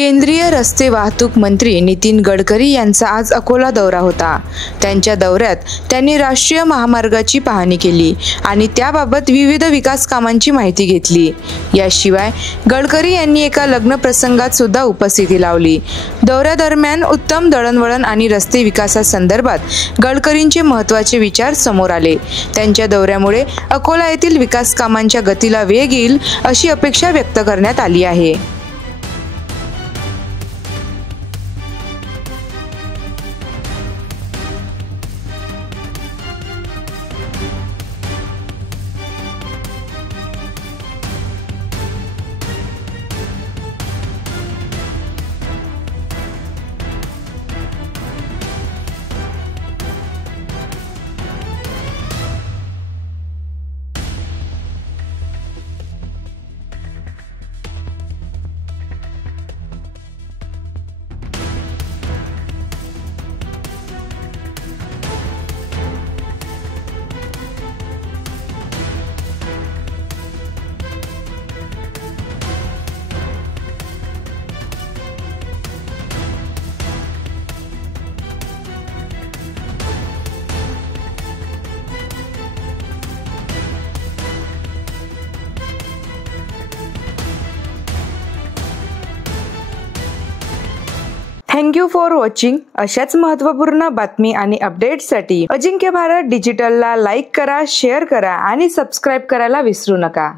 केंद्रीय रस्ते वाहतूक मंत्री नितीन गडकरी यांचा आज अकोला दौरा होता। त्यांच्या दौऱ्यात त्यांनी राष्ट्रीय महामार्गाची पाहणी केली आणि त्याबाबत विविध विकास कामांची माहिती घेतली। याशिवाय गडकरी यांनी एका लग्न प्रसंगात सुद्धा उपस्थिती लावली। दौऱ्यादरम्यान उत्तम दळणवळण आणि रस्ते विकासासंदर्भात गडकरींचे महत्त्वाचे विचार समोर आले। त्यांच्या दौऱ्यामुळे अकोला येथील विकास कामांच्या गतीला वेग येईल अशी अपेक्षा व्यक्त करण्यात आली आहे। Thank you for watching. अशाच महत्त्वपूर्ण बातमी आणि अपडेट्ससाठी अजिंक्य भारत डिजिटलला लाईक करा, शेअर करा आणि सबस्क्राईब करायला विसरू नका।